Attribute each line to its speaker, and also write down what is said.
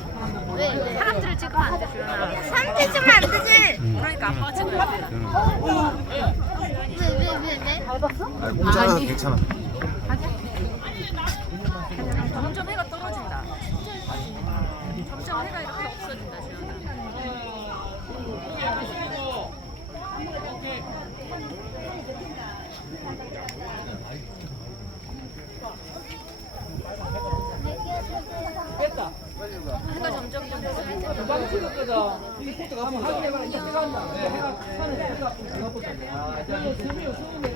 Speaker 1: 사람들을 찍으면 안 돼, 주연아.
Speaker 2: 삼촌 주면 안 되지.
Speaker 1: 그러니까 아빠가 찍어야 돼.
Speaker 2: 왜, 왜, 왜, 왜?
Speaker 3: 아, 괜찮아, 괜찮아.
Speaker 1: 점점 해가 떨어진다. 점점 해가 이렇게 없어진다, 주연아. 해가 점점 좀 없어진다. 와, 이 해가 이렇게 실시간으로 사라지는 건 처음 보네.